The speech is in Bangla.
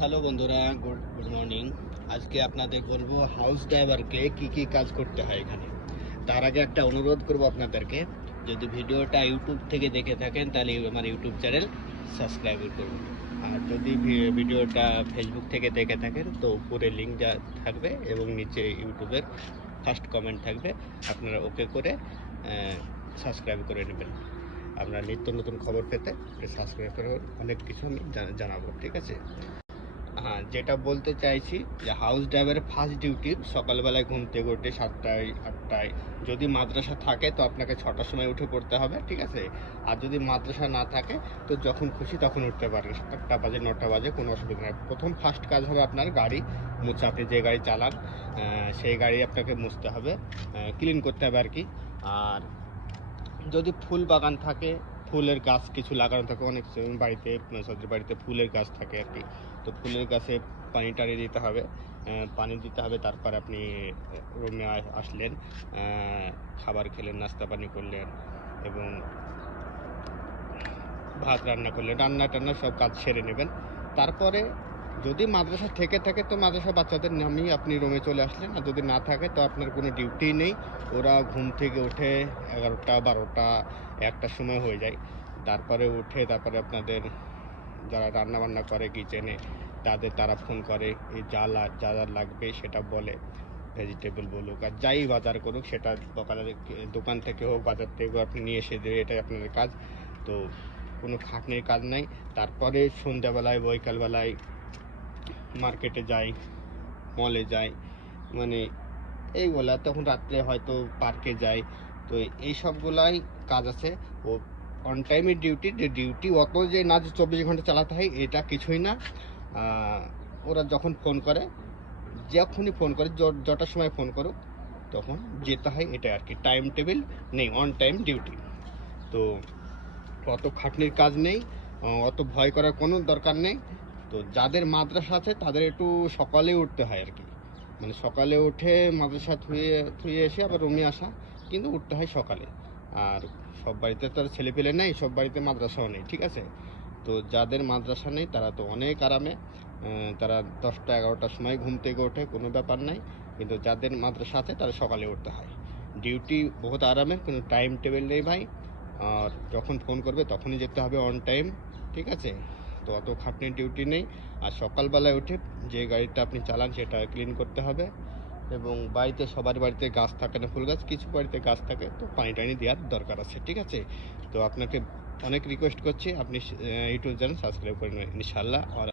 হ্যালো বন্ধুরা, গুড গুড মর্নিং। আজকে আপনাদের বলবো হাউস ড্রাইভারকে কি কি কাজ করতে হয় এখানে। তার আগে একটা অনুরোধ করব আপনাদেরকে, যদি ভিডিওটা ইউটিউব থেকে দেখে থাকেন তাহলে আমার ইউটিউব চ্যানেল সাবস্ক্রাইব করুন। আর যদি ভিডিওটা ফেসবুক থেকে দেখে থাকেন তো উপরে লিঙ্ক যা থাকবে এবং নিচে ইউটিউবের ফার্স্ট কমেন্ট থাকবে, আপনারা ওকে করে সাবস্ক্রাইব করে নেবেন। আপনারা নিত্য নতুন খবর পেতে সাবস্ক্রাইব করে অনেক কিছু আমি জানাবো, ঠিক আছে? হ্যাঁ, যেটা বলতে চাইছি যে হাউস ড্রাইভারের ফার্স্ট ডিউটি সকালবেলায় ঘুম থেকে উঠে 7টায় 8টায়, যদি মাদ্রাসা থাকে তো আপনাকে 6টার সময় উঠে পড়তে হবে, ঠিক আছে? আর যদি মাদ্রাসা না থাকে তো যখন খুশি তখন উঠতে পারেন, 8টা বাজে 9টা বাজে, কোনো অসুবিধা নেই। প্রথম ফার্স্ট কাজ হবে আপনার গাড়ি মুছা। আপনি যে গাড়ি চালান সেই গাড়ি আপনাকে মুছতে হবে, ক্লিন করতে হবে আর কি। আর যদি ফুল বাগান থাকে, ফুলের গাছ কিছু লাগানো থাকে, অনেক বাড়িতে সদের বাড়িতে ফুলের গাছ থাকে আর কি, তো ফুলের গাছে পানি টানি দিতে হবে, পানি দিতে হবে। তারপর আপনি রুমে আসলেন, খাবার খেলেন, নাস্তা পানি করলেন এবং ভাত রান্না করলেন, রান্না টান্না সব কাজ সেরে নেবেন। তারপরে যদি মাদ্রাসা থেকে থাকে তো মাদ্রাসা বাচ্চাদের নামিয়ে আপনি রুমে চলে আসলেন, আর যদি না থাকে তো আপনার কোনো ডিউটি নেই। ওরা ঘুম থেকে উঠে 11টা 12টা 1টার সময় হয়ে যায়। তারপরে উঠে তারপরে আপনাদের যারা রান্না বান্না করে কিচেনে তারা ফোন করে, এই যা যা লাগবে সেটা বলে, ভেজিটেবল বলুক আর যাই বাজার করুক, সেটা সকালের দোকান থেকে হোক বাজার থেকে হোক আপনি নিয়ে এসে দেবে, এটাই আপনাদের কাজ। তো কোনো খাটনির কাজ নাই। তারপরে সন্ধ্যাবেলায় বৈকালবেলায় মার্কেটে যাই, মলে যাই, মানে এইগুলা, তখন রাত্রে হয়তো পার্কে যাই। তো এই সবগুলাই কাজ আছে। ও অন টাইমের ডিউটি, যে ডিউটি অত যে না যে 24 ঘন্টা চালাতে হয় এটা কিছুই না। ওরা যখন ফোন করে, যখনই ফোন করে, যটার সময় ফোন করুক তখন যেতে হয়, এটা আর কি। টাইম টেবিল নেই, অন টাইম ডিউটি। তো অত খাটনির কাজ নেই, অত ভয় করার কোনো দরকার নেই। তো যাদের মাদ্রাসা আছে তাদের একটু সকালে উঠতে হয় আর কি, মানে সকালে উঠে মাদ্রাসা থুয়ে এসে আবার রুমে আসা, কিন্তু উঠতে হয় সকালে। আর সব বাড়িতে তো আর ছেলে পেলে নেই, সব বাড়িতে মাদ্রাসাও নেই, ঠিক আছে? তো যাদের মাদ্রাসা নেই তারা তো অনেক আরামে, তারা 10টা 11টার সময় ঘুম থেকে ওঠে, কোনো ব্যাপার নাই। কিন্তু যাদের মাদ্রাসা আছে তারা সকালে উঠতে হয়। ডিউটি বহুত আরামের, কোনো টাইম টেবিল নেই ভাই। আর যখন ফোন করবে তখনই যেতে হবে অন টাইম, ঠিক আছে? তো অত খাটনির ডিউটি নেই। আর সকালবেলায় উঠে যে গাড়িটা আপনি চালান সেটা ক্লিন করতে হবে। এবং বাড়িতে সবার বাড়িতে গাছ থাকে না, ফুল গাছ, কিছু বাড়িতে গাছ থাকে, তো পানি টানি দেওয়ার দরকার আছে, ঠিক আছে? তো আপনাকে অনেক রিকোয়েস্ট করছি, আপনি ইউটিউব চ্যানেল সাবস্ক্রাইব করে নেবেন ইনশাল্লাহ। আর